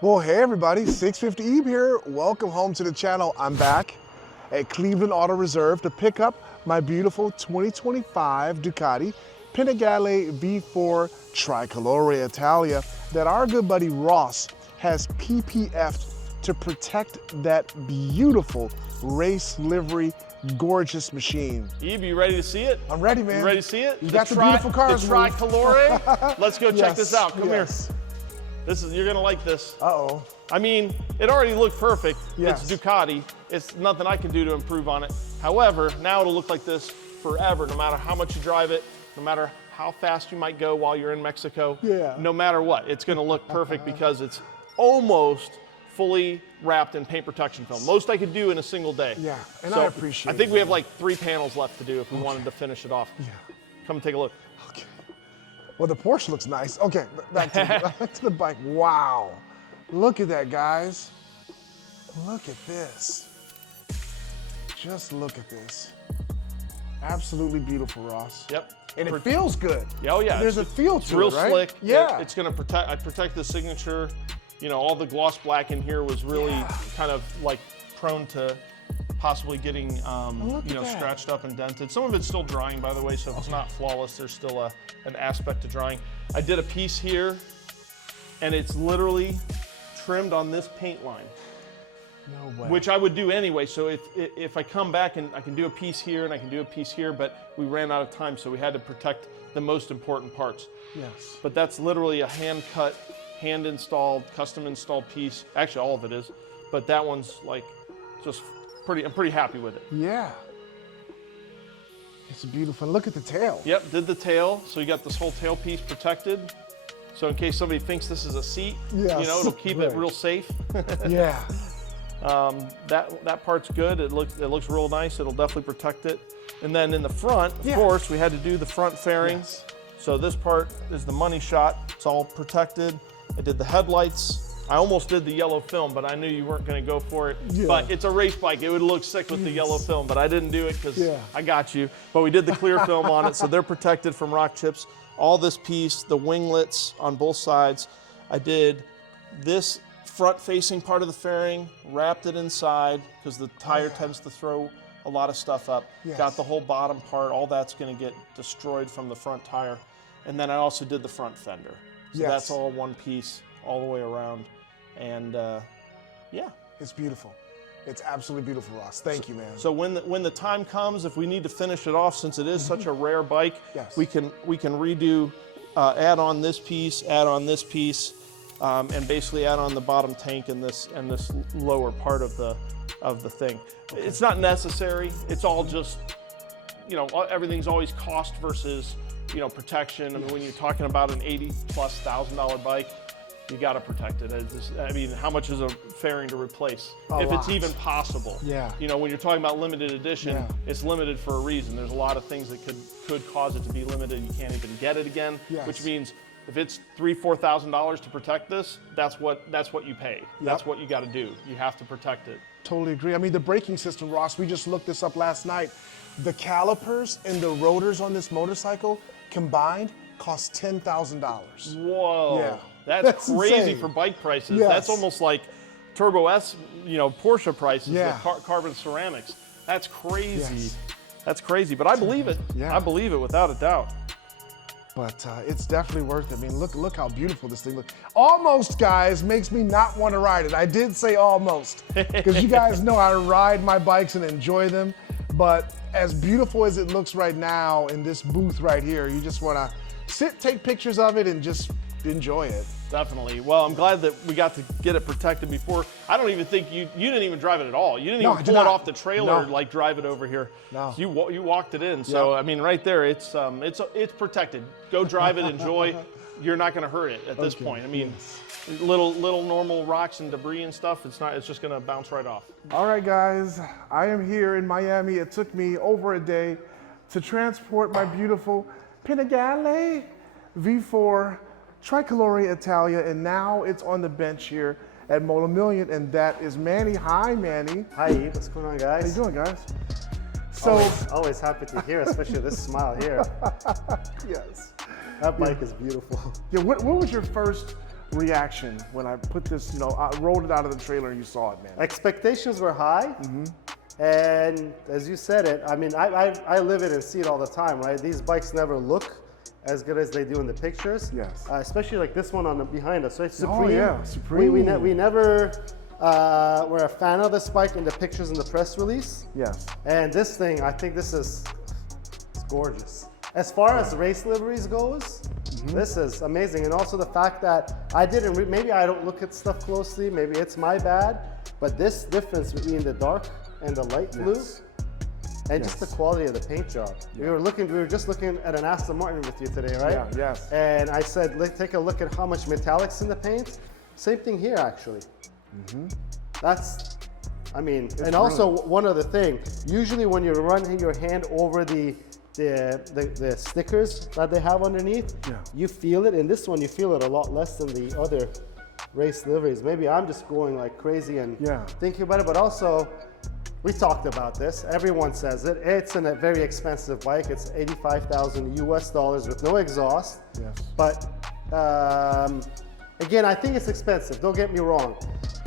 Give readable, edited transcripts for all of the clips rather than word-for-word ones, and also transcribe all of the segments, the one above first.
Well, hey everybody, 650 Ebe here. Welcome home to the channel. I'm back at Cleveland Auto Reserve to pick up my beautiful 2025 Ducati Panigale V4 Tricolore Italia that our good buddy Ross has PPF'd to protect that beautiful race livery, gorgeous machine. Ebe, you ready to see it? I'm ready, man. You ready to see it? You got the beautiful cars. The Tricolore. Let's go check this out. Come here. You're gonna like this. Uh-oh. I mean, it already looked perfect. Yes. It's Ducati. It's nothing I can do to improve on it. However, now it'll look like this forever, no matter how much you drive it, no matter how fast you might go while you're in Mexico. Yeah. No matter what, it's gonna look perfect because it's almost fully wrapped in paint protection film. Most I could do in a single day. Yeah, and so I appreciate it. I think we have like 3 panels left to do if we wanted to finish it off. Yeah. Come and take a look. Okay. Well, the Porsche looks nice. Okay, back to the bike. Wow. Look at that, guys. Look at this. Just look at this. Absolutely beautiful, Ross. Yep. And it feels good. Oh yeah. There's a feel to it, real right? slick. Yeah. It's gonna protect. I protect the signature. You know, all the gloss black in here was really kind of like prone to possibly getting, you know, scratched up and dented. Some of it's still drying, by the way, so if it's not flawless, there's still an aspect to drying. I did a piece here, and it's literally trimmed on this paint line. No way. Which I would do anyway, so if I come back and I can do a piece here and I can do a piece here, but we ran out of time, so we had to protect the most important parts. Yes. But that's literally a hand-cut, hand-installed, custom-installed piece. Actually, all of it is, but that one's like just I'm pretty happy with it. Yeah. It's beautiful. Look at the tail. Yep, did the tail, so you got this whole tail piece protected. So in case somebody thinks this is a seat, you know, it'll keep it real safe. Yeah. That part's good. It looks real nice. It'll definitely protect it. And then in the front, of course, we had to do the front fairings. So this part is the money shot. It's all protected. I did the headlights. I almost did the yellow film, but I knew you weren't going to go for it. Yeah. But it's a race bike. It would look sick with the yellow film, but I didn't do it because I got you. But we did the clear film on it, so they're protected from rock chips. All this piece, the winglets on both sides. I did this front-facing part of the fairing, wrapped it inside because the tire tends to throw a lot of stuff up. Got the whole bottom part. All that's going to get destroyed from the front tire. And then I also did the front fender. So that's all one piece all the way around. And yeah. It's beautiful. It's absolutely beautiful, Ross. Thank you, man. So when the time comes, if we need to finish it off, since it is such a rare bike, we can redo, add on this piece, and basically add on the bottom tank and this lower part of the thing. It's not necessary. It's all just, you know, everything's always cost versus, you know, protection. I mean, when you're talking about an $80,000+ bike, you got to protect it. I mean, how much is a fairing to replace? If it's even possible. Yeah. You know, when you're talking about limited edition, it's limited for a reason. There's a lot of things that could cause it to be limited. You can't even get it again, which means if it's $3,000–4,000 to protect this, that's what you pay. That's what you got to do. You have to protect it. Totally agree. I mean, the braking system, Ross, we just looked this up last night. The calipers and the rotors on this motorcycle combined cost $10,000. Whoa. Yeah. That's crazy insane. for bike prices. That's almost like Turbo S, you know, Porsche prices with carbon ceramics. That's crazy. That's crazy, but I believe it. I believe it without a doubt. But it's definitely worth it. I mean, look how beautiful this thing looks. Almost, guys, makes me not want to ride it. I did say almost, because you guys know I ride my bikes and enjoy them. But as beautiful as it looks right now in this booth right here, you just want to sit, take pictures of it, and just enjoy it. Definitely. Well, I'm glad that we got to get it protected before. I don't even think you didn't even drive it at all. You didn't even pull it off the trailer, like drive it over here. No. You walked it in. So I mean, right there, it's protected. Go drive it, enjoy. You're not going to hurt it at this point. I mean, little normal rocks and debris and stuff. It's just going to bounce right off. All right, guys. I am here in Miami. It took me over a day to transport my beautiful Panigale V4 Tricolore Italia, and now it's on the bench here at Motomillion, and that is Manny. Hi, Manny. Hi, what's going on, guys? How you doing, guys? So always happy to hear, especially this smile here. Yes. That bike is beautiful. Yeah. What was your first reaction when I put this, you know, I rolled it out of the trailer and you saw it, man? Expectations were high. And as you said it, I mean, I live it and see it all the time, right? These bikes never look as good as they do in the pictures. Yes. Especially like this one on the behind us, right? Supreme. Oh yeah, Supreme. We never were a fan of this bike in the pictures in the press release. Yes. And this thing, I think this is it's gorgeous. As far as race liveries goes, this is amazing. And also the fact that I didn't, maybe I don't look at stuff closely, maybe it's my bad, but this difference between the dark and the light blue, and just the quality of the paint job. We were just looking at an Aston Martin with you today, right? Yeah, yes. And I said, take a look at how much metallics in the paint. Same thing here, actually. That's, I mean, it's and also one other thing, usually when you're running your hand over the stickers that they have underneath, you feel it. In this one, you feel it a lot less than the other race liveries. Maybe I'm just going like crazy and thinking about it, but also, we talked about this. Everyone says it. It's a very expensive bike. It's $85,000 US with no exhaust. Yes. But again, I think it's expensive. Don't get me wrong,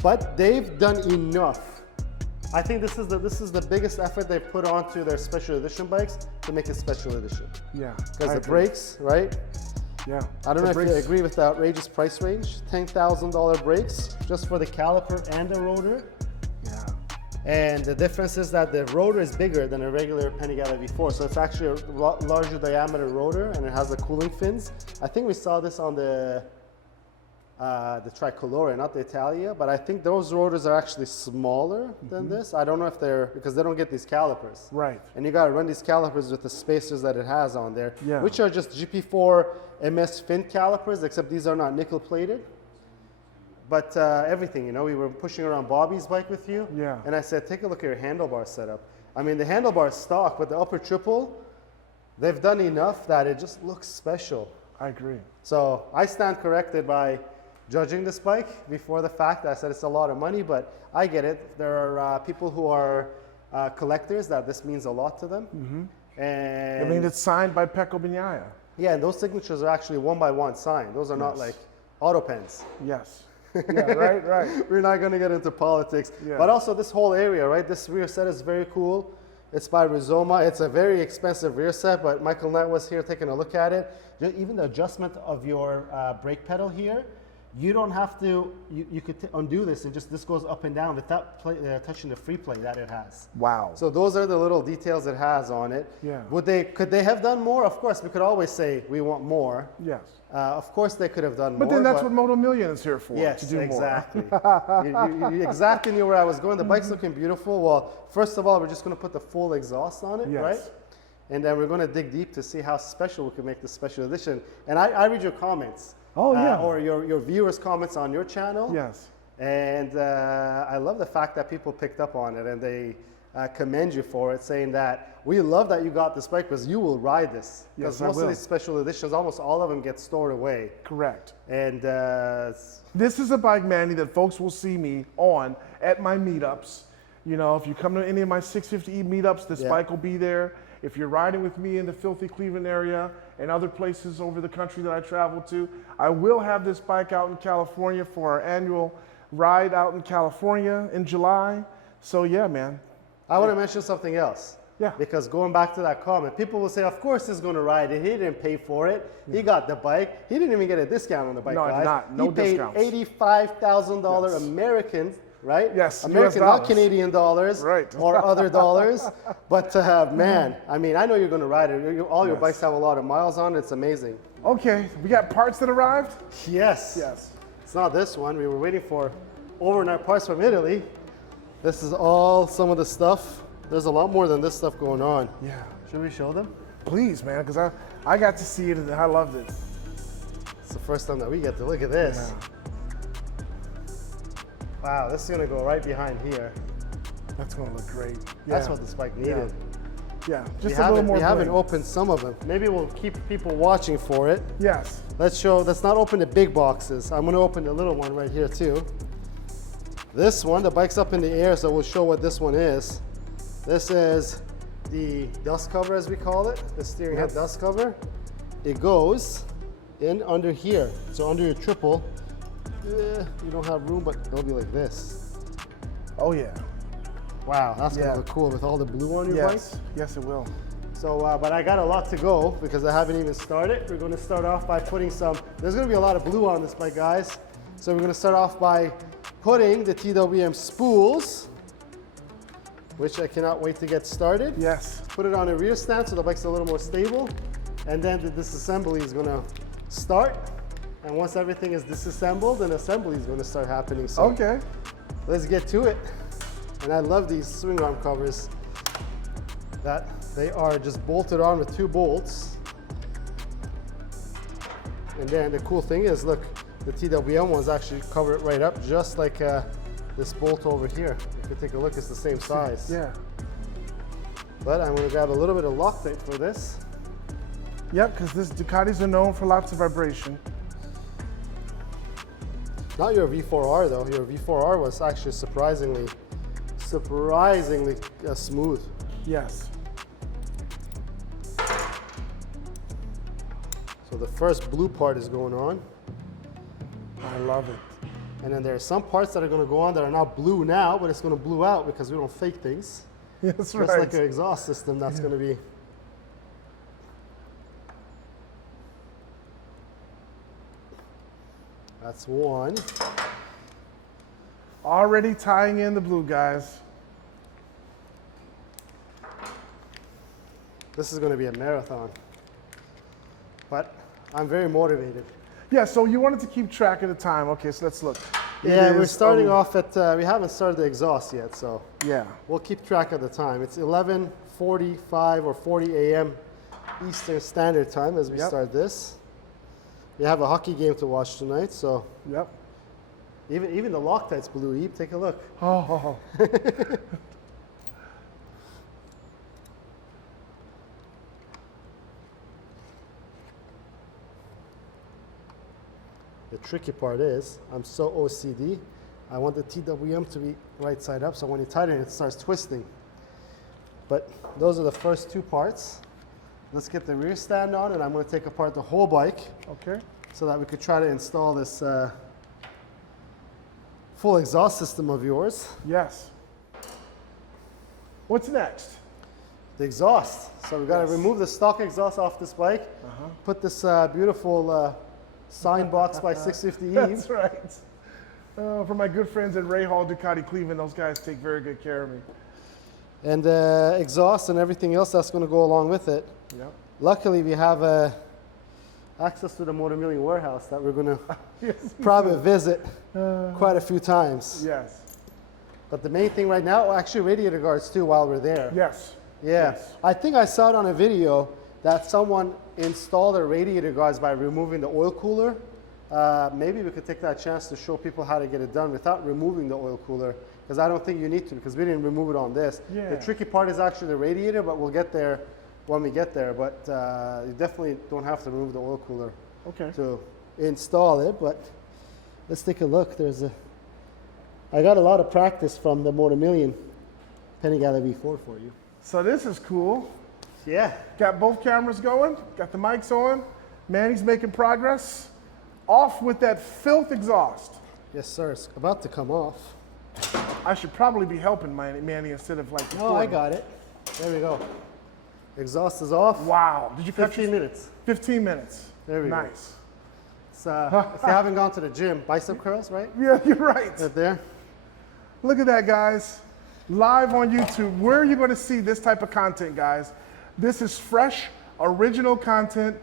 but they've done enough. I think this is the biggest effort they've put onto their special edition bikes to make it special edition. Yeah. Because the brakes, right? Yeah. I don't know if you agree with the outrageous price range. $10,000 brakes just for the caliper and the rotor. Yeah. And the difference is that the rotor is bigger than a regular Panigale V4. So it's actually a larger diameter rotor and it has the cooling fins. I think we saw this on the Tricolore, not the Italia, but I think those rotors are actually smaller than this. I don't know if they're, because they don't get these calipers. Right. And you gotta run these calipers with the spacers that it has on there, which are just GP4 MS fin calipers, except these are not nickel plated. But everything, you know, we were pushing around Bobby's bike with you. Yeah. And I said, take a look at your handlebar setup. I mean, the handlebar stock, but the upper triple, they've done enough that it just looks special. I agree. So I stand corrected by judging this bike before the fact. I said it's a lot of money, but I get it. There are people who are collectors that this means a lot to them. And I mean, it's signed by Pecco Bagnaia. yeah, and those signatures are actually one by one signed. Those are not like auto pens. Yes. Yeah, right. We're not going to get into politics. Yeah. But also this whole area, right? This rear set is very cool. It's by Rizoma. It's a very expensive rear set, but Michael Knight was here taking a look at it. Even the adjustment of your brake pedal here, you don't have to, you could undo this and just this goes up and down without touching the free play that it has. Wow. So those are the little details it has on it. Yeah. Could they have done more? Of course, we could always say we want more. Yes. Of course they could have done more. But then that's what Motomillion is here for, yes, to do exactly. more. You exactly knew where I was going. The bike's looking beautiful. Well, first of all, we're just going to put the full exhaust on it, right? And then we're going to dig deep to see how special we can make this special edition. And I read your comments. Oh, yeah. Or your viewers' comments on your channel. Yes. And I love the fact that people picked up on it and they commend you for it, saying that we love that you got this bike because you will ride this. Because most of these special editions, almost all of them get stored away. Correct. And this is a bike, Manny, that folks will see me on at my meetups. You know, if you come to any of my 650E meetups, this bike will be there. If you're riding with me in the filthy Cleveland area and other places over the country that I travel to, I will have this bike out in California for our annual ride out in California in July. So yeah, man. I want to mention something else. Yeah. Because going back to that comment, people will say, of course he's going to ride it. He didn't pay for it. He got the bike. He didn't even get a discount on the bike, guys. Not. No discounts. He paid $85,000 American, right? Yes, American, not Canadian dollars right. or other dollars. But man, I mean, I know you're going to ride it. All your bikes have a lot of miles on it. It's amazing. Okay, we got parts that arrived? Yes. Yes. It's not this one. We were waiting for overnight parts from Italy. This is all some of the stuff. There's a lot more than this stuff going on. Yeah. Should we show them? Please, man, because I got to see it and I loved it. It's the first time that we get to look at this. Yeah. Wow, this is gonna go right behind here. That's gonna look great. Yeah. That's what this bike needed. Yeah, just a little more. We haven't opened some of them. Maybe we'll keep people watching for it. Yes. Let's not open the big boxes. I'm gonna open the little one right here too. This one, the bike's up in the air, so we'll show what this one is. This is the dust cover, as we call it, the steering head dust cover. It goes in under here, so under your triple, you don't have room, but it'll be like this. Oh yeah. Wow, that's gonna look cool with all the blue on your bike. Yes, it will. So, but I got a lot to go because I haven't even started. We're gonna start off by putting there's gonna be a lot of blue on this bike, guys. So we're gonna start off by putting the TWM spools, which I cannot wait to get started. Yes. Put it on a rear stand so the bike's a little more stable. And then the disassembly is gonna start. And once everything is disassembled, then assembly is gonna start happening. So Okay. let's get to it. And I love these swing arm covers that they are just bolted on with 2 bolts. And then the cool thing is, look, the TWM ones actually cover it right up, just like this bolt over here. If you take a look, it's the same size. Yeah. But I'm gonna grab a little bit of Loctite for this. Yep, because this Ducatis are known for lots of vibration. Not your V4R though. Your V4R was actually surprisingly smooth. Yes. So the first blue part is going on. I love it. And then there are some parts that are going to go on that are not blue now, but it's going to blue out because we don't fake things. Yeah, that's Just right. like an exhaust system, that's going to be. That's one. Already tying in the blue, guys. This is going to be a marathon. But I'm very motivated. Yeah, so you wanted to keep track of the time. Okay, so let's look. Yeah, we're starting off at, we haven't started the exhaust yet, so yeah, we'll keep track of the time. It's 11:45 or 40 a.m. Eastern Standard Time as we start this. We have a hockey game to watch tonight, so yep. even the Loctite's blue. Eve, take a look. Oh. The tricky part is, I'm so OCD, I want the TWM to be right side up, so when you tighten it, it starts twisting. But those are the first 2 parts. Let's get the rear stand on, and I'm going to take apart the whole bike. Okay. So that we could try to install this full exhaust system of yours. Yes. What's next? The exhaust. So we got to remove the stock exhaust off this bike, put this beautiful sign box by 650 Eve. That's right. For my good friends at Ray Hall Ducati Cleveland, those guys take very good care of me. And exhaust and everything else that's going to go along with it. Yep. Luckily, we have access to the Motomillion warehouse that we're going to Yes, probably visit quite a few times. yes. But the main thing right now, actually radiator guards too while we're there. Yes. Yeah, Yes. I think I saw it on a video that someone installed the radiator guards by removing the oil cooler. Maybe we could take that chance to show people how to get it done without removing the oil cooler, because I don't think you need to, because we didn't remove it on this. Yeah. The tricky part is actually the radiator, but we'll get there when we get there. But you definitely don't have to remove the oil cooler Okay. to install it. But let's take a look. I got a lot of practice from the Motomillion Panigale V4 for you. So this is cool. Yeah. Got both cameras going, got the mics on. Manny's making progress. Off with that filth exhaust. Yes, sir. It's about to come off. I should probably be helping Manny instead of like. Oh, I got it. There we go. Exhaust is off. Wow. Did you catch 15 minutes. 15 minutes. There we go. Nice. It's, if you haven't gone to the gym, bicep curls, right? Yeah, you're right. Right there. Look at that, guys. Live on YouTube. Where are you going to see this type of content, guys? This is fresh, original content,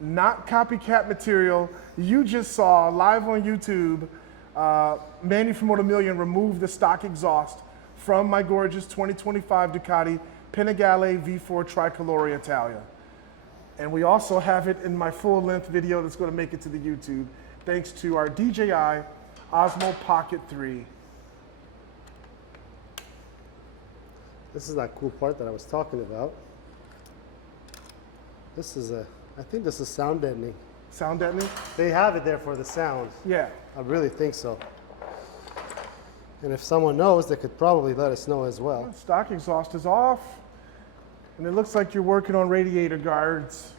not copycat material. You just saw live on YouTube, Manny from Motomillion remove the stock exhaust from my gorgeous 2025 Ducati Panigale V4 Tricolore Italia. And we also have it in my full-length video that's going to make it to the YouTube, thanks to our DJI Osmo Pocket 3. This is that cool part that I was talking about. This is I think this is sound deadening. Sound deadening? They have it there for the sound. Yeah. I really think so. And if someone knows, they could probably let us know as well. Stock exhaust is off. And it looks like you're working on radiator guards.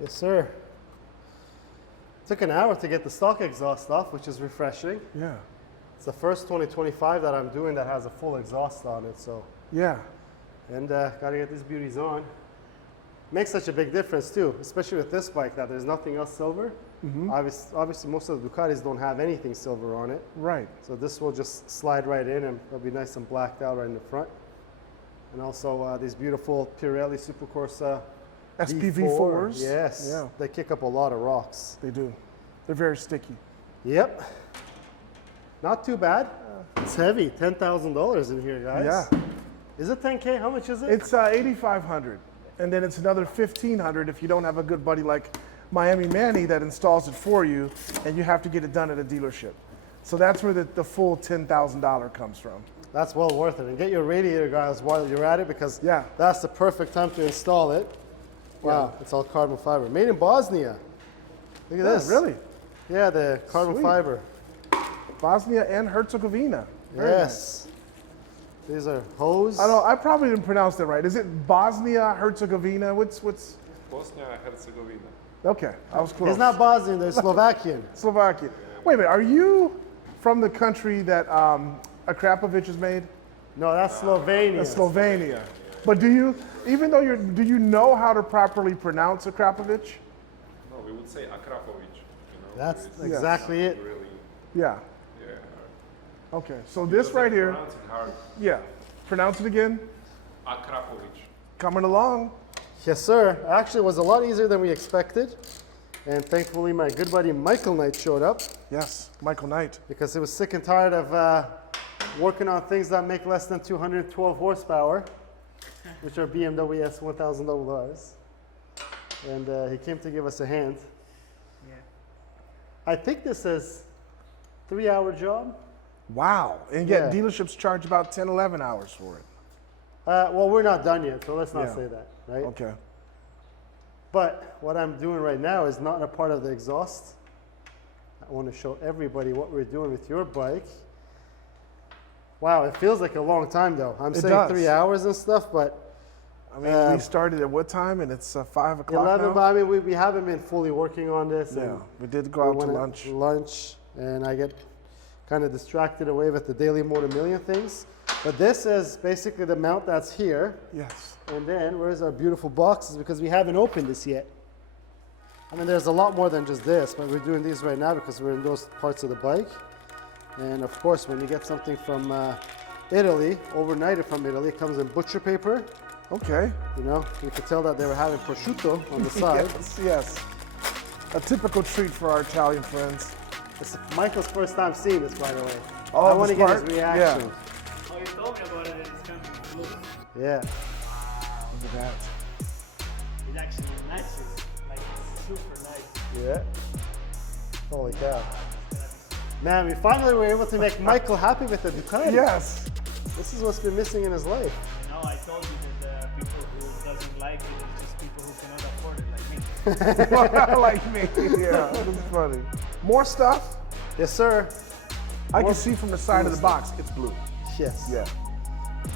Yes, sir. Took an hour to get the stock exhaust off, which is refreshing. Yeah. It's the first 2025 that I'm doing that has a full exhaust on it, so. Yeah. And gotta get these beauties on. Makes such a big difference too, especially with this bike that there's nothing else silver. Obviously, most of the Ducatis don't have anything silver on it. Right. So this will just slide right in and it'll be nice and blacked out right in the front. And also these beautiful Pirelli Supercorsa SPV4s. Yes, Yeah. they kick up a lot of rocks. They do. They're very sticky. Yep. Not too bad. It's heavy, $10,000 in here, guys. Yeah. Is it 10K? How much is it? It's $8,500, and then it's another $1,500 if you don't have a good buddy like Miami Manny that installs it for you, and you have to get it done at a dealership. So that's where the full $10,000 comes from. That's well worth it. And get your radiator, guys, while you're at it, because that's the perfect time to install it. Wow, it's all carbon fiber. Made in Bosnia. Look at this. Really? Yeah, the carbon fiber. Bosnia and Herzegovina. Very Yes. Nice. These are hose. I probably didn't pronounce that right. Is it Bosnia, Herzegovina? What's? Bosnia Herzegovina. Okay, I was close. It's not Bosnian, they're Slovakian. Slovakia. Wait a minute, are you from the country that Akrapovic is made? No, that's Slovenia. That's Slovenia. But do you know how to properly pronounce Akrapovic? No, we would say Akrapovic. You know, That's it's exactly it. Really, Yeah. yeah. Okay, so this right here, Pronounce it hard. yeah. Pronounce it again. Akrapovic. Coming along. Yes, sir. Actually, it was a lot easier than we expected. And thankfully, my good buddy Michael Knight showed up Yes, Michael Knight. because he was sick and tired of working on things that make less than 212 horsepower, which are BMW S1000RRs. And he came to give us a hand. Yeah. I think this is 3-hour job. Wow. And yet Yeah. dealerships charge about 10, 11 hours for it. Well, we're not done yet, so let's not Yeah. say that, right? Okay. But what I'm doing right now is not a part of the exhaust. I want to show everybody what we're doing with your bike. Wow, it feels like a long time though. I'm saying does. 3 hours and stuff, but I mean, we started at what time? And it's 5 o'clock 11, now? but I mean, we haven't been fully working on this. Yeah, and we did go we out to went lunch. Lunch, and I get kind of distracted away with the daily Motomillion things. But this is basically the mount that's here. Yes. And then where's our beautiful boxes? Because we haven't opened this yet. I mean, there's a lot more than just this, but we're doing these right now because we're in those parts of the bike. And of course, when you get something from Italy, overnighted from Italy, it comes in butcher paper. Okay. You know, you could tell that they were having prosciutto on the side. Yes, yes. A typical treat for our Italian friends. It's Michael's first time seeing this, by the way. Oh, I want to the get his Smart? reaction. Oh, you told me about it, and it's coming blue. Yeah. Look at that. It actually matches, like it's super nice. Yeah. Holy cow. Man, we finally were able to make Michael happy with the Ducati. Yes. This is what's been missing in his life. You know, I told you that the people who doesn't like it is just people who cannot afford it, like me. Like me. Yeah, it's funny. More stuff. Yes, sir. I More- can see from the side of the box, it's blue. Yes. Yeah.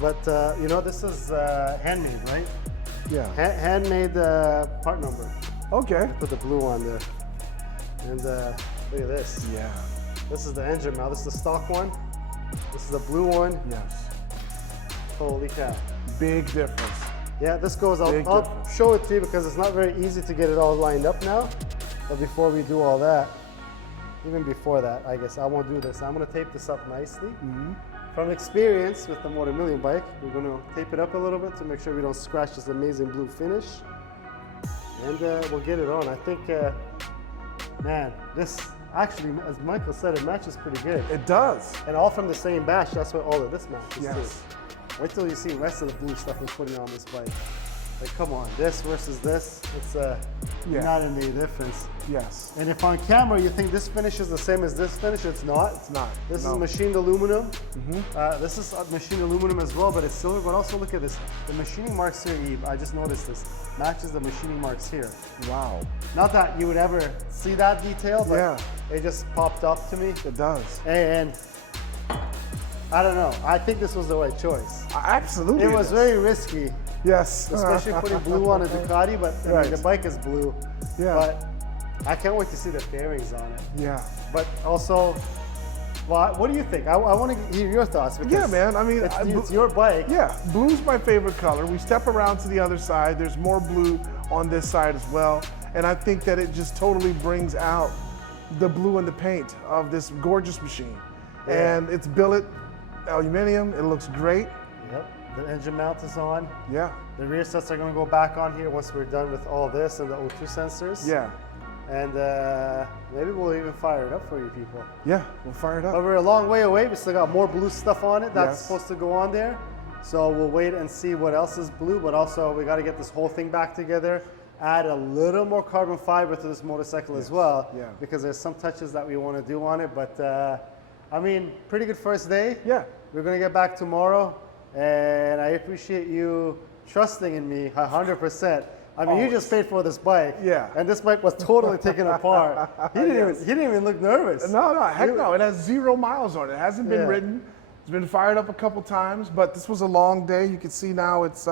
But, you know, this is handmade, right? Yeah. Handmade part number. Okay. Put the blue on there. And look at this. Yeah. This is the engine mount. This is the stock one. This is the blue one. Yes. Holy cow. Big difference. Yeah, this goes, Big I'll difference. show it to you because it's not very easy to get it all lined up now. But before we do all that, even before that, I guess I won't do this. I'm gonna tape this up nicely. From experience with the Motomillion bike, we're gonna tape it up a little bit to make sure we don't scratch this amazing blue finish. And we'll get it on. I think, man, this actually, as Michael said, it matches pretty good. It does. And all from the same batch, that's what all of this matches Yes. too. Wait till you see the rest of the blue stuff we're putting on this bike. Like, come on, this versus this, it's Yeah. not a big difference. Yes. And if on camera you think this finish is the same as this finish, it's not. It's not. This No. is machined aluminum. This is machined aluminum as well, but it's silver. But also look at this. The machining marks here, Eve, I just noticed this, matches the machining marks here. Wow. Not that you would ever see that detail, but Yeah. it just popped up to me. It does. And I don't know. I think this was the right choice. Absolutely. It was is. very risky, Yes. especially putting blue on a Ducati, but I Right. mean, the bike is blue. Yeah. But I can't wait to see the fairings on it. Yeah. But also, well, what do you think? I want to hear your thoughts. Because Yeah, man. I mean, it's your bike. Yeah, blue's my favorite color. We step around to the other side. There's more blue on this side as well. And I think that it just totally brings out the blue in the paint of this gorgeous machine. Yeah. And it's billet aluminum. It looks great. Yep. The engine mount is on. Yeah. The rear sets are going to go back on here once we're done with all this and the O2 sensors. Yeah. And maybe we'll even fire it up for you people. Yeah, we'll fire it up. But we're a long way away. We still got more blue stuff on it that's Yes. supposed to go on there. So we'll wait and see what else is blue, but also we got to get this whole thing back together, add a little more carbon fiber to this motorcycle as well, Yeah. because there's some touches that we want to do on it. But I mean, pretty good first day. Yeah. We're going to get back tomorrow, and I appreciate you trusting in me 100%. I mean, you just paid for this bike. Yeah. And this bike was totally taken apart. He didn't even look nervous. No, heck no. It has 0 miles on it. It hasn't been Yeah. ridden. It's been fired up a couple times, but this was a long day. You can see now it's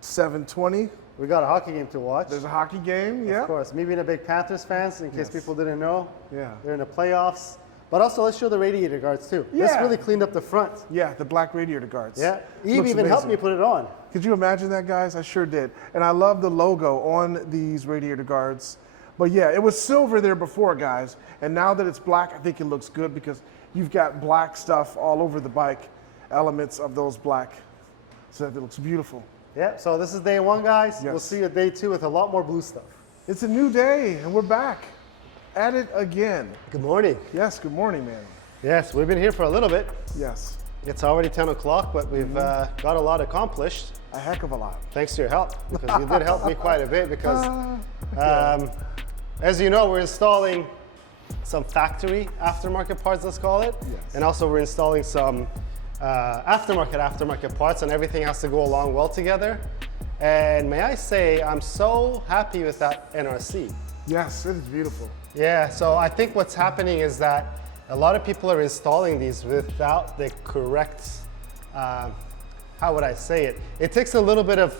7:20. We got a hockey game to watch. There's a hockey game, yeah. Of course. Me being a big Panthers fan, in case Yes. people didn't know. Yeah. They're in the playoffs. But also, let's show the radiator guards too. This Yeah. really cleaned up the front. Yeah, the black radiator guards. Yeah. Eve Looks even helped me amazing. put it on. Could you imagine that, guys? I sure did. And I love the logo on these radiator guards. But yeah, it was silver there before, guys. And now that it's black, I think it looks good because you've got black stuff all over the bike, elements of those black. So it looks beautiful. Yeah, so this is day one, guys. Yes. We'll see you at day two with a lot more blue stuff. It's a new day, and we're back at it again. Good morning. Yes, good morning, man. Yes, we've been here for a little bit. Yes, It's already 10 o'clock, but we've got a lot accomplished. a heck of a lot. Thanks to your help, because you did help me quite a bit. Because, as you know, we're installing some factory aftermarket parts, let's call it. Yes. And also we're installing some aftermarket parts, and everything has to go along well together. And may I say, I'm so happy with that NRC. Yes, it is beautiful. Yeah, so I think what's happening is that a lot of people are installing these without the correct, how would I say it? It takes a little bit of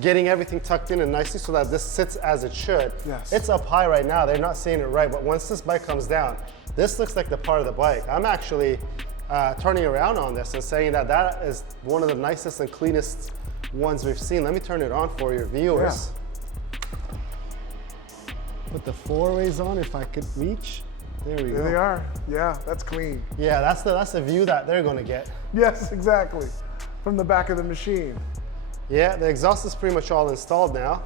getting everything tucked in and nicely so that this sits as it should. Yes. It's up high right now, they're not seeing it right, but once this bike comes down, this looks like the part of the bike. I'm actually turning around on this and saying that that is one of the nicest and cleanest ones we've seen. Let me turn it on for your viewers. Put the four-ways on if I could reach. There we There go. they are. Yeah, that's clean. Yeah, that's the view that they're gonna get. Yes, exactly. From the back of the machine. Yeah, the exhaust is pretty much all installed now,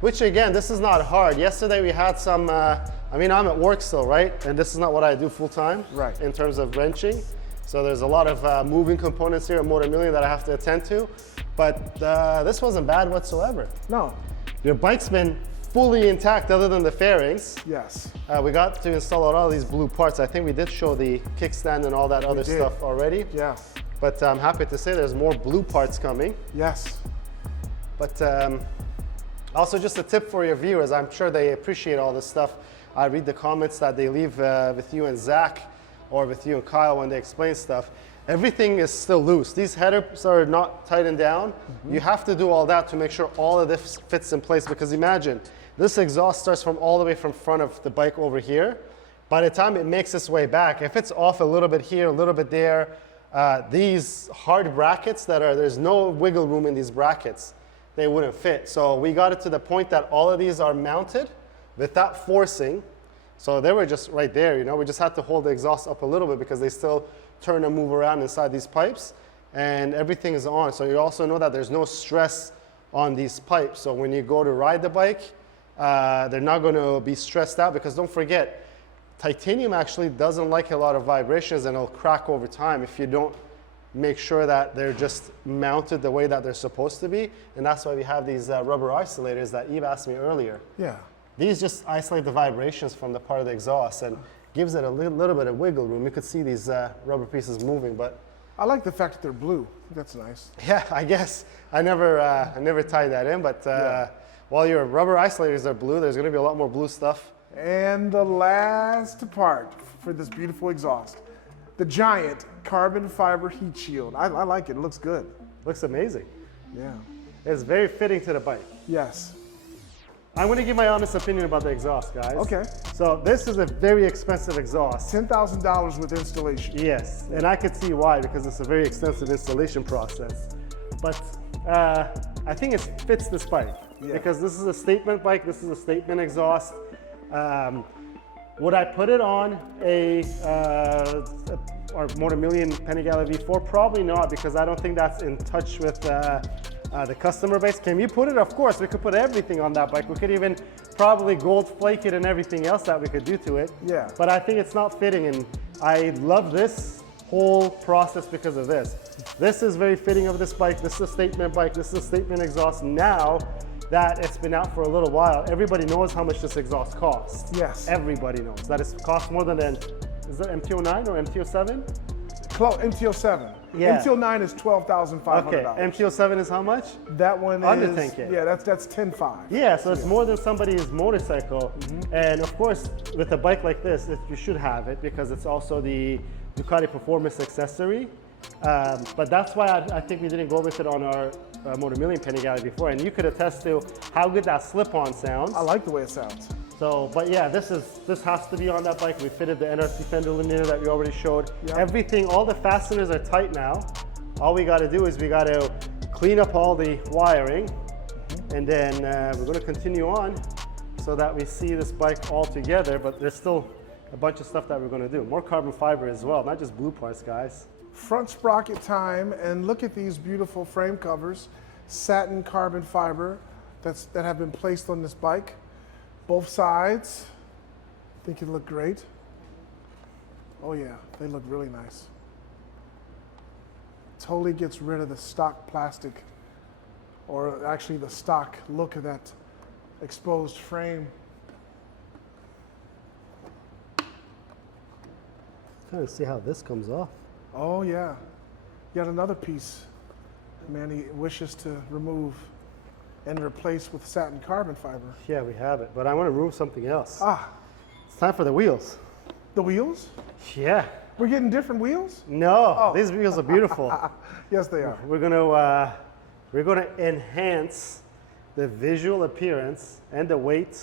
which again, this is not hard. Yesterday we had some, I mean, I'm at work still, right? And this is not what I do full time, Right. in terms of wrenching. So there's a lot of moving components here at Motomillion that I have to attend to, but this wasn't bad whatsoever. No. Your bike's been fully intact other than the fairings. Yes. We got to install all these blue parts. I think we did show the kickstand and all that other did. stuff already. Yeah. But I'm happy to say there's more blue parts coming. Yes. But also just a tip for your viewers, I'm sure they appreciate all this stuff. I read the comments that they leave with you and Zach or with you and Kyle when they explain stuff. Everything is still loose. These headers are not tightened down. You have to do all that to make sure all of this fits in place, because imagine, this exhaust starts from all the way from front of the bike over here. By the time it makes its way back, if it's off a little bit here, a little bit there, these hard brackets there's no wiggle room in these brackets. They wouldn't fit. So we got it to the point that all of these are mounted without forcing. So they were just right there, you know. We just had to hold the exhaust up a little bit because they still turn and move around inside these pipes, and everything is on. So you also know that there's no stress on these pipes. So when you go to ride the bike, they're not going to be stressed out, because don't forget, titanium actually doesn't like a lot of vibrations, and it'll crack over time if you don't make sure that they're just mounted the way that they're supposed to be. And that's why we have these rubber isolators that Eve asked me earlier. Yeah. These just isolate the vibrations from the part of the exhaust and gives it a little bit of wiggle room. You could see these rubber pieces moving, but I like the fact that they're blue. That's nice. yeah, I guess I never tied that in. But while your rubber isolators are blue, there's going to be a lot more blue stuff. And the last part for this beautiful exhaust, the giant carbon fiber heat shield. I like it. It looks good. Looks amazing. Yeah. It's very fitting to the bike. Yes. I'm going to give my honest opinion about the exhaust, guys. Okay. So this is a very expensive exhaust. $10,000 with installation. Yes, and I could see why, because it's a very extensive installation process. But I think it fits this bike, because this is a statement bike, this is a statement exhaust. Would I put it on our Motomillion Panigale V4? Probably not, because I don't think that's in touch with the customer base. Can you put it? Of course, we could put everything on that bike. We could even probably gold flake it and everything else that we could do to it. Yeah. But I think it's not fitting, and I love this whole process because of this. This is very fitting of this bike. This is a statement bike. This is a statement exhaust. Now that it's been out for a little while, everybody knows how much this exhaust costs. Yes. Everybody knows that it costs more than is that MT-09 or MT-07? MT-07. Yeah. MT-09 is $12,500. Okay, MT-07 is how much? That one Under is 10K. Yeah, that's 10.5. Yeah, so it's more than somebody's motorcycle. And of course, with a bike like this, you should have it, because it's also the Ducati Performance accessory. But that's why I think we didn't go with it on our Motomillion Panigale before. And you could attest to how good that slip-on sounds. I like the way it sounds. So, but yeah, this has to be on that bike. We fitted the NRC fender linear that we already showed. Yep. Everything, all the fasteners are tight now. All we got to do is we got to clean up all the wiring, and then we're going to continue on so that we see this bike all together. But there's still a bunch of stuff that we're going to do. More carbon fiber as well, not just blue parts, guys. Front sprocket time, and look at these beautiful frame covers, satin carbon fiber that have been placed on this bike. Both sides, I think it look great. Oh yeah, they look really nice. Totally gets rid of the stock plastic, or actually the stock look of that exposed frame. Trying to see how this comes off. Oh yeah, yet another piece Manny wishes to remove and replace with satin carbon fiber. Yeah, we have it, but I want to remove something else. Ah, It's time for the wheels. the wheels? Yeah. We're getting different wheels? No, these wheels are beautiful. Yes, they are. We're gonna enhance the visual appearance and the weight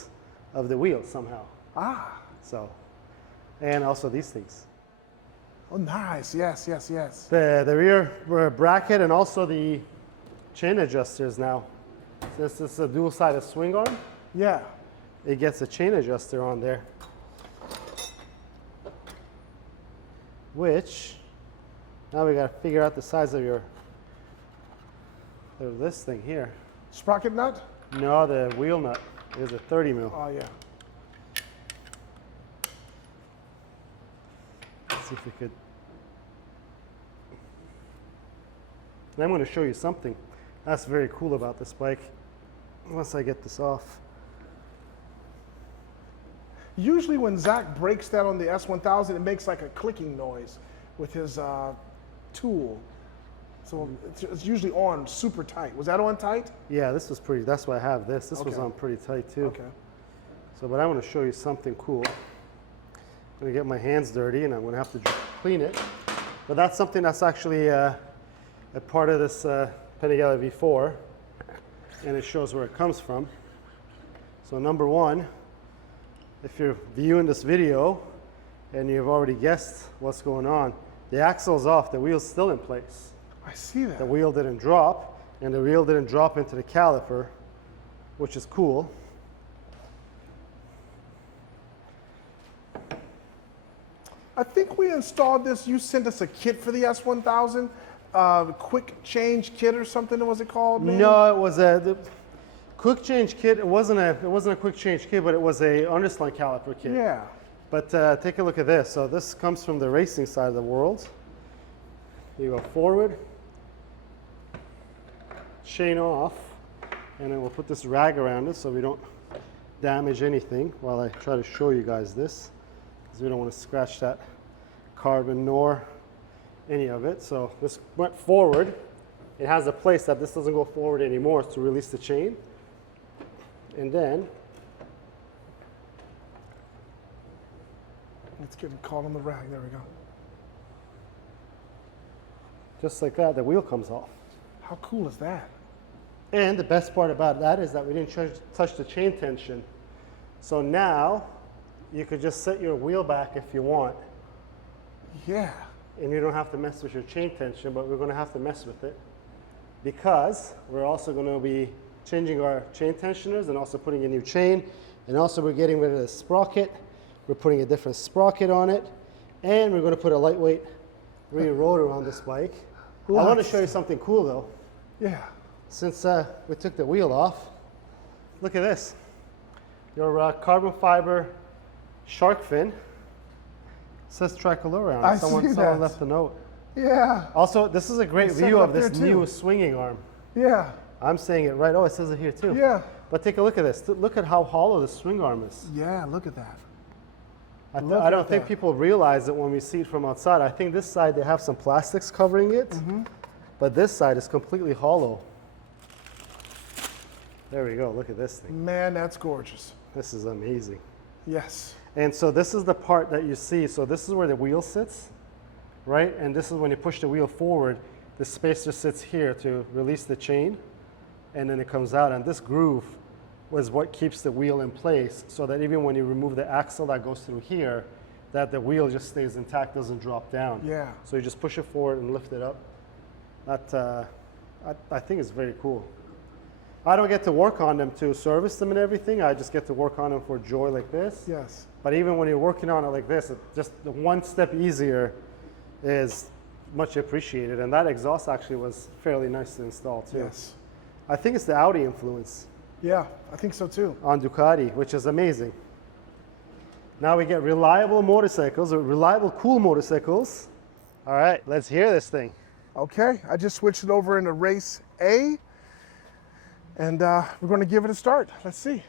of the wheels somehow. Ah, So, and also these things. oh nice, yes, yes, yes. The rear bracket and also the chain adjusters now. This is a dual-sided swing arm. Yeah, It gets a chain adjuster on there, which now we got to figure out the size of this thing here. sprocket nut? No, the wheel nut is a 30 mil. Oh yeah. Let's see if we could. And I'm going to show you something that's very cool about this bike. Once I get this off. Usually when Zach breaks that on the S1000, it makes like a clicking noise with his tool. So it's usually on super tight. Was that on tight? Yeah, this was pretty, that's why I have this. This was Okay. on pretty tight too. Okay. So, but I want to show you something cool. I'm going to get my hands dirty and I'm going to have to clean it. But that's something that's actually a part of this Panigale V4. And it shows where it comes from. So number one, if you're viewing this video and you've already guessed what's going on, the axle's off, the wheel's still in place. I see that. The wheel didn't drop, and the wheel didn't drop into the caliper, which is cool. I think we installed this. You sent us a kit for the S1000, quick change kit or something. Was it called? Man? No, it was the quick change kit. It wasn't a quick change kit, but it was a underslung caliper kit. Yeah. But take a look at this. So this comes from the racing side of the world. You go forward, chain off, and then we'll put this rag around it so we don't damage anything while I try to show you guys this, because we don't want to scratch that carbon nor any of it. So this went forward. It has a place that this doesn't go forward anymore to release the chain. And then it's getting caught on the rag. There we go. just like that, the wheel comes off. How cool is that? And the best part about that is that we didn't touch the chain tension. So now you could just set your wheel back if you want. Yeah. And you don't have to mess with your chain tension, but we're going to have to mess with it because we're also going to be changing our chain tensioners and also putting a new chain. And also we're getting rid of the sprocket. We're putting a different sprocket on it. And we're going to put a lightweight rear rotor on this bike. I want to show you something cool though. Yeah. Since we took the wheel off, look at this. Your carbon fiber shark fin says Tricolore on it. Someone left a note. Yeah. Also, this is a great view of this new swinging arm. Yeah. I'm saying it right. Oh, it says it here too. Yeah. But take a look at this. Look at how hollow the swing arm is. Yeah, look at that. I don't think people realize it when we see it from outside. I think this side they have some plastics covering it, but this side is completely hollow. There we go. Look at this thing. Man, that's gorgeous. This is amazing. Yes. And so this is the part that you see. So this is where the wheel sits, right? And this is when you push the wheel forward, the spacer sits here to release the chain, and then it comes out. And this groove was what keeps the wheel in place so that even when you remove the axle that goes through here, that the wheel just stays intact, doesn't drop down. Yeah. So you just push it forward and lift it up. That, I think is very cool. I don't get to work on them to service them and everything. I just get to work on them for joy like this. Yes. But even when you're working on it like this, it just the one step easier is much appreciated. And that exhaust actually was fairly nice to install too. Yes. I think it's the Audi influence Yeah, I think so too. on Ducati, which is amazing. Now we get reliable motorcycles, or reliable, cool motorcycles. All right, let's hear this thing. Okay, I just switched it over into race A, and we're going to give it a start. Let's see.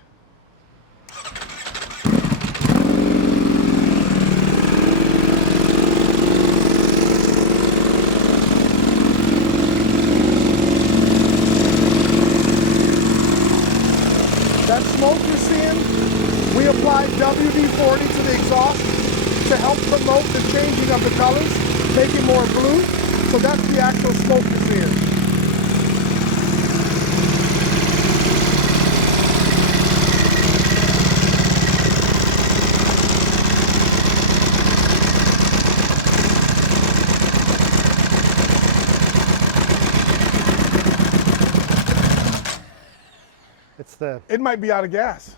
That smoke you're seeing, we applied WD-40 to the exhaust to help promote the changing of the colors, make it more blue. So that's the actual smoke you're seeing. It might be out of gas.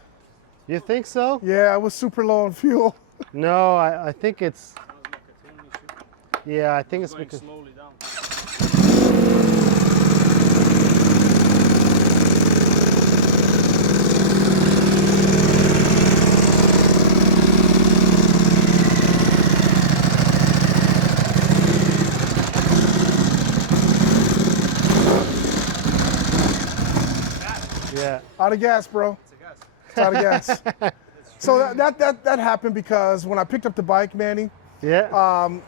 You think so? Yeah, I was super low on fuel. No, I think it's. Yeah, I think it's because. Slowly down. Yeah. Out of gas, bro. It's out of gas. So that happened because when I picked up the bike, Manny, Yeah.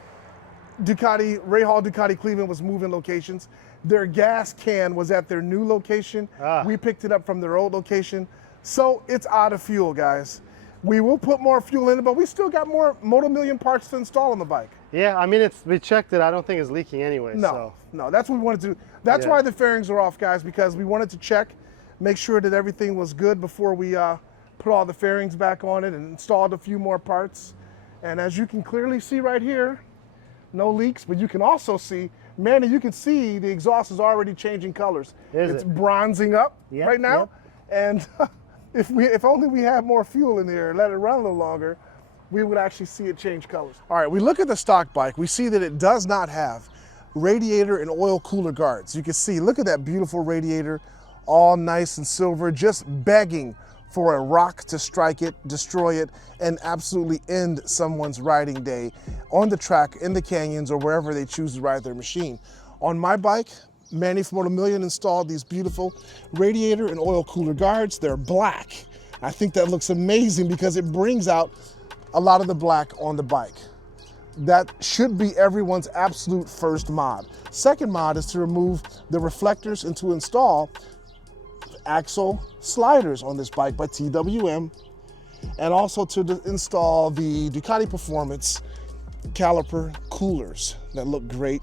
Ducati, Ray Hall Ducati Cleveland was moving locations. Their gas can was at their new location. We picked it up from their old location. So it's out of fuel, guys. We will put more fuel in it, but we still got more Motomillion parts to install on the bike. Yeah, I mean, we checked it. I don't think it's leaking anyway. No, So. no, that's what we wanted to do. That's why the fairings are off, guys, because we wanted to check, make sure that everything was good before we put all the fairings back on it and installed a few more parts. And as you can clearly see right here, no leaks, but you can also see, Manny, you can see the exhaust is already changing colors. It's bronzing up right now. And if only we had more fuel in there and let it run a little longer, we would actually see it change colors. All right, we look at the stock bike, we see that it does not have radiator and oil cooler guards. You can see, look at that beautiful radiator, all nice and silver, just begging for a rock to strike it, destroy it, and absolutely end someone's riding day on the track, in the canyons, or wherever they choose to ride their machine. On my bike, Manny from Motomillion installed these beautiful radiator and oil cooler guards. They're black. I think that looks amazing because it brings out a lot of the black on the bike. That should be everyone's absolute first mod. Second mod is to remove the reflectors and to install axle sliders on this bike by TWM, and also to install the Ducati Performance caliper coolers that look great.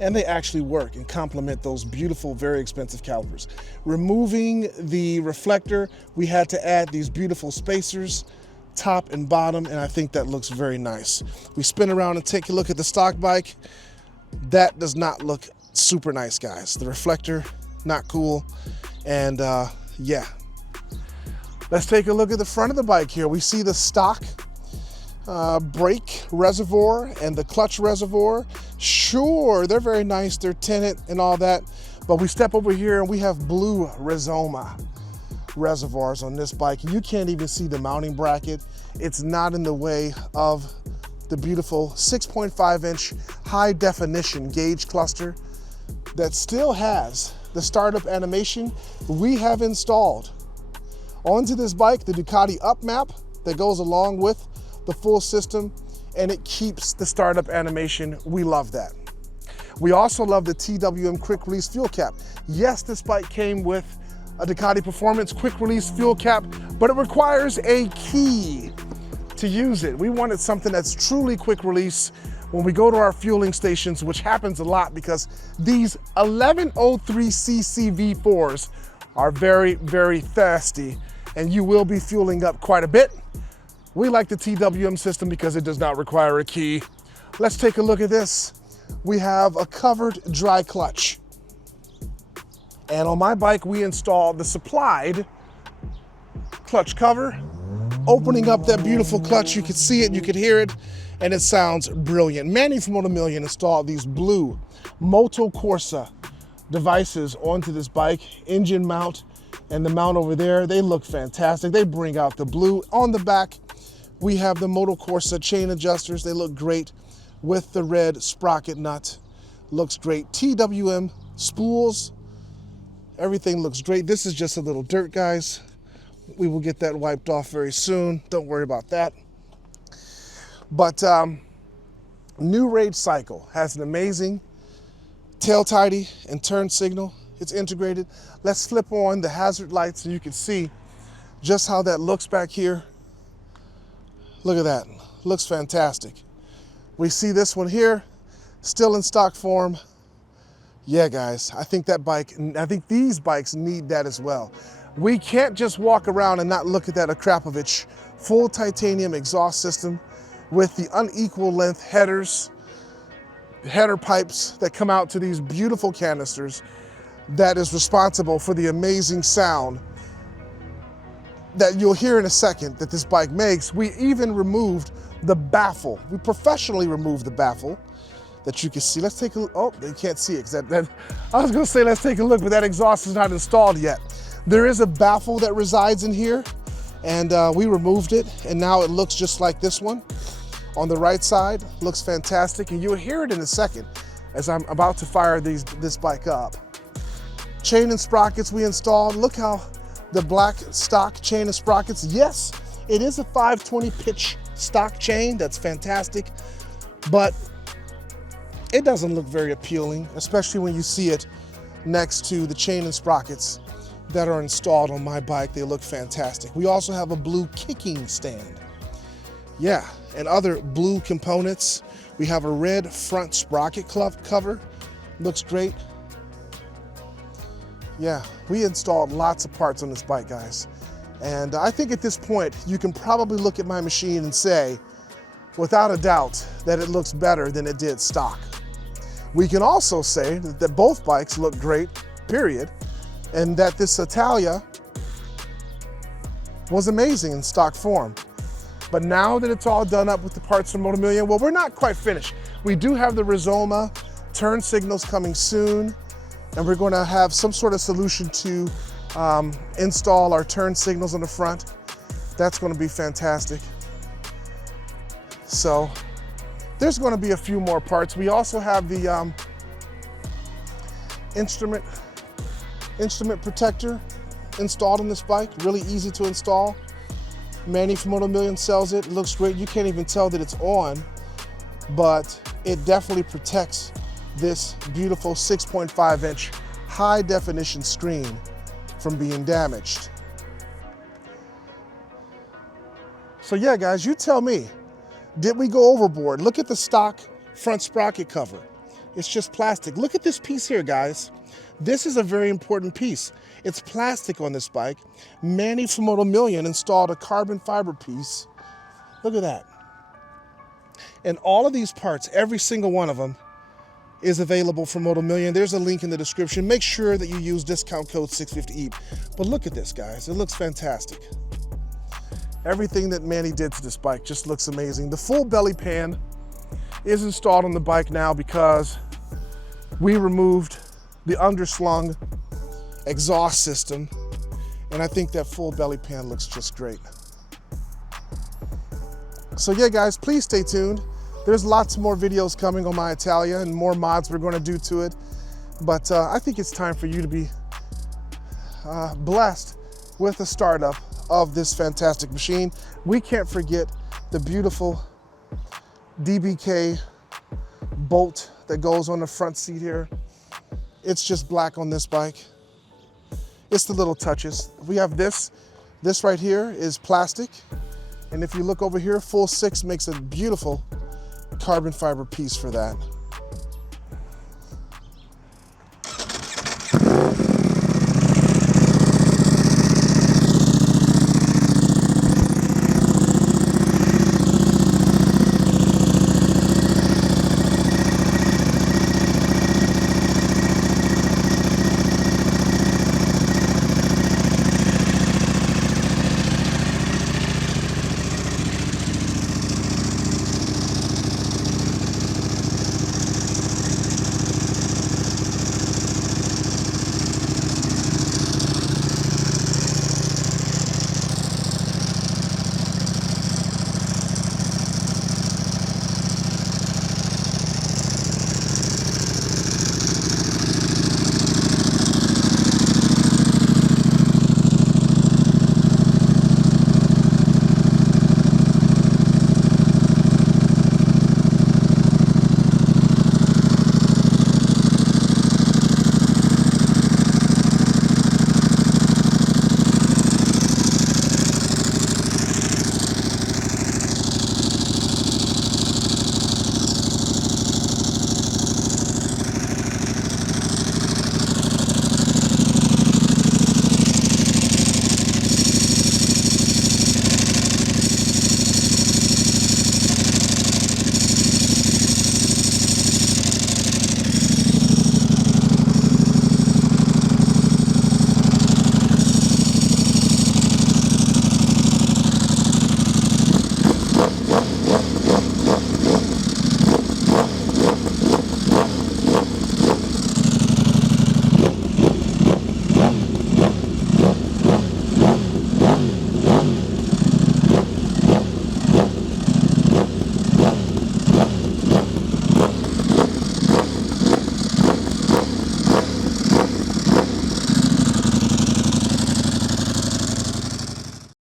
and they actually work and complement those beautiful, very expensive calipers. Removing the reflector, we had to add these beautiful spacers, top and bottom, and I think that looks very nice. We spin around and take a look at the stock bike. That does not look super nice, guys. The reflector, not cool, and yeah. Let's take a look at the front of the bike here. We see the stock brake reservoir and the clutch reservoir. Sure, they're very nice, they're tinted and all that, but we step over here and we have blue Rizoma reservoirs on this bike. You can't even see the mounting bracket. It's not in the way of the beautiful 6.5-inch high definition gauge cluster that still has the startup animation we have installed onto this bike, the Ducati up map that goes along with the full system, and it keeps the startup animation. We love that. We also love the TWM quick release fuel cap. Yes, this bike came with a Ducati Performance quick release fuel cap, but it requires a key to use it. We wanted something that's truly quick release when we go to our fueling stations, which happens a lot because these 1103cc V4s are very, very thirsty, and you will be fueling up quite a bit. We like the TWM system because it does not require a key. Let's take a look at this. We have a covered dry clutch. And on my bike, we installed the supplied clutch cover, opening up that beautiful clutch. You could see it, you could hear it, and it sounds brilliant. Manny from Motomillion installed these blue Moto Corsa devices onto this bike, engine mount, and the mount over there. They look fantastic. They bring out the blue. On the back, we have the Moto Corsa chain adjusters. They look great with the red sprocket nut. Looks great. TWM spools. Everything looks great. This is just a little dirt, guys. We will get that wiped off very soon. Don't worry about that. But new Rage Cycle has an amazing tail tidy and turn signal. It's integrated. Let's flip on the hazard lights so you can see just how that looks back here. Look at that, looks fantastic. We see this one here, still in stock form. Yeah, guys, I think these bikes need that as well. We can't just walk around and not look at that Akrapovic full titanium exhaust system with the unequal length headers, header pipes that come out to these beautiful canisters that is responsible for the amazing sound that you'll hear in a second that this bike makes. We even removed the baffle. We professionally removed the baffle that you can see. Let's take a look. Oh, they can't see it. I was gonna say, let's take a look, but that exhaust is not installed yet. There is a baffle that resides in here, and we removed it, and now it looks just like this one. On the right side, looks fantastic, and you'll hear it in a second as I'm about to fire this bike up. Chain and sprockets we installed. Look how the black stock chain and sprockets. Yes, it is a 520 pitch stock chain. That's fantastic, but it doesn't look very appealing, especially when you see it next to the chain and sprockets that are installed on my bike. They look fantastic. We also have a blue kicking stand. Yeah, and other blue components. We have a red front sprocket cover. Looks great. Yeah, we installed lots of parts on this bike, guys. And I think at this point, you can probably look at my machine and say, without a doubt, that it looks better than it did stock. We can also say that both bikes look great, period, and that this Italia was amazing in stock form. But now that it's all done up with the parts from Motomillion, well, we're not quite finished. We do have the Rizoma turn signals coming soon, and we're going to have some sort of solution to install our turn signals on the front. That's going to be fantastic. So there's going to be a few more parts. We also have the instrument protector installed on this bike. Really easy to install. Manny from Motomillion sells it. It looks great. You can't even tell that it's on, but it definitely protects this beautiful 6.5-inch high definition screen from being damaged. So yeah, guys, you tell me, did we go overboard? Look at the stock front sprocket cover. It's just plastic. Look at this piece here, guys. This is a very important piece. It's plastic on this bike. Manny from Motomillion installed a carbon fiber piece. Look at that. And all of these parts, every single one of them, is available from Motomillion. There's a link in the description. Make sure that you use discount code 650EAP. But look at this, guys. It looks fantastic. Everything that Manny did to this bike just looks amazing. The full belly pan is installed on the bike now because we removed the underslung exhaust system, and I think that full belly pan looks just great. So yeah, guys, please stay tuned. There's lots more videos coming on my Italia and more mods we're going to do to it. But I think it's time for you to be blessed with the startup of this fantastic machine. We can't forget the beautiful DBK bolt that goes on the front seat here. It's just black on this bike. It's the little touches. We have this right here is plastic. And if you look over here, full 6 makes a beautiful carbon fiber piece for that.